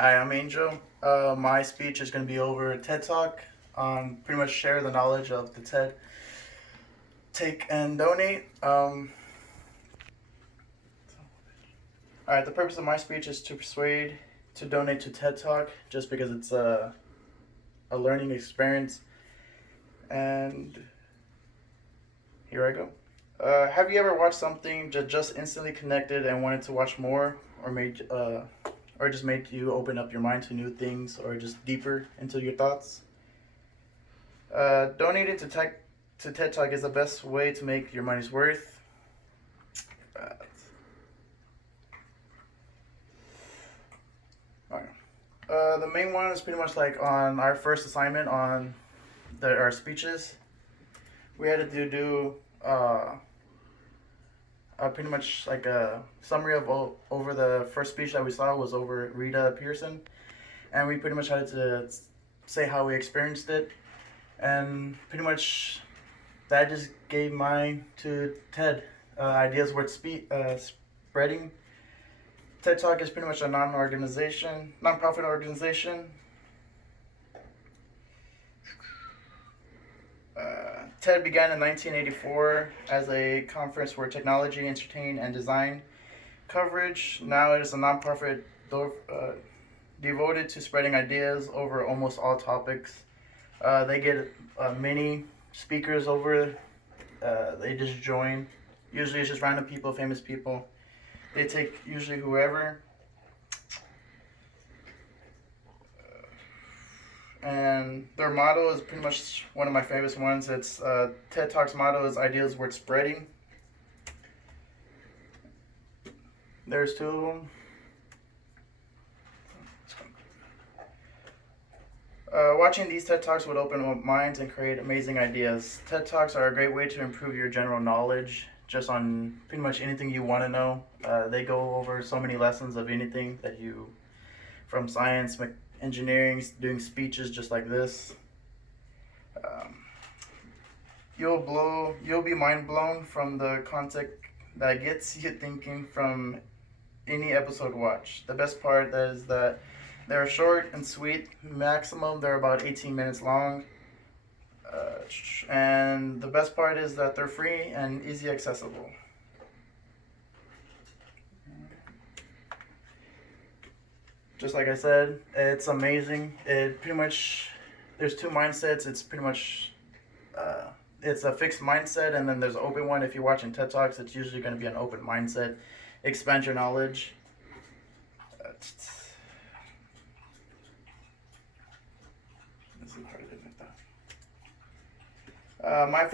Hi, I'm Angel. My speech is going to be over TED Talk on pretty much share the knowledge of the TED Take and Donate. All right, the purpose of my speech is to persuade to donate to TED Talk just because it's a learning experience. And here I go. Have you ever watched something just instantly connected and wanted to watch more, or just made you open up your mind to new things, or just deeper into your thoughts? Donating to TED Talk is the best way to make your money's worth. Uh, the main one is pretty much like on our first assignment on our speeches. We had to do pretty much like a summary of over the first speech that we saw was over Rita Pearson, and we pretty much had to say how we experienced it, and pretty much that just gave mine to TED. Ideas worth spreading. TED Talk is pretty much a nonprofit organization. TED began in 1984 as a conference for technology, entertainment, and design coverage. Now it is a nonprofit devoted to spreading ideas over almost all topics. They get many speakers over. They just join. Usually it's just random people, famous people. They take usually whoever. And their motto is pretty much one of my favorite ones. It's TED Talk's motto is ideas worth spreading. There's two of them. Watching these TED Talks would open up minds and create amazing ideas. TED Talks are a great way to improve your general knowledge just on pretty much anything you want to know. They go over so many lessons of anything that from science, engineering, doing speeches just like this. You'll be mind blown from the content that gets you thinking from any episode watch. The best part is that they're short and sweet. Maximum, they're about 18 minutes long. And the best part is that they're free and easy accessible. Just like I said, it's amazing. It pretty much, there's two mindsets. It's pretty much, it's a fixed mindset, and then there's an open one. If you're watching TED Talks, it's usually going to be an open mindset. Expand your knowledge. This is part of it like that. My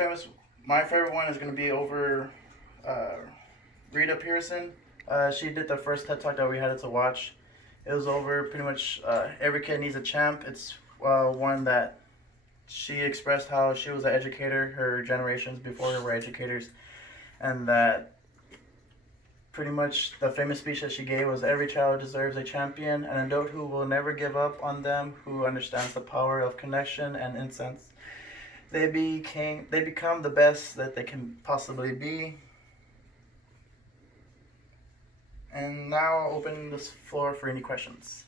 favorite one is going to be over Rita Pearson. She did the first TED Talk that we had to watch. It was over pretty much Every Kid Needs a Champ. It's one that she expressed how she was an educator. Her generations before her were educators. And that pretty much the famous speech that she gave was, every child deserves a champion, an adult who will never give up on them, who understands the power of connection and innocence. They become the best that they can possibly be. And now I'll open this floor for any questions.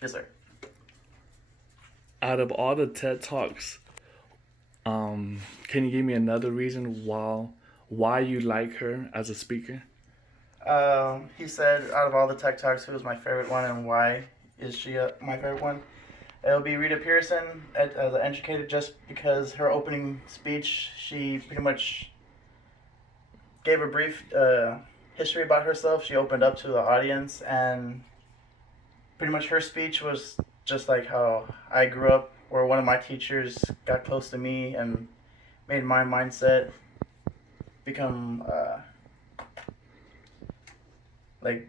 Yes, sir. Out of all the TED Talks, can you give me another reason why you like her as a speaker? He said, out of all the TED Talks, who was my favorite one and why is she my favorite one? It'll be Rita Pearson as an educator, just because her opening speech, she pretty much gave a brief history about herself. She opened up to the audience, and pretty much her speech was just like how I grew up, where one of my teachers got close to me and made my mindset become like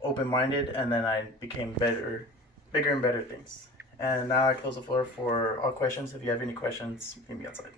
open-minded, and then I became bigger and better things. And now I close the floor for all questions. If you have any questions, meet me outside.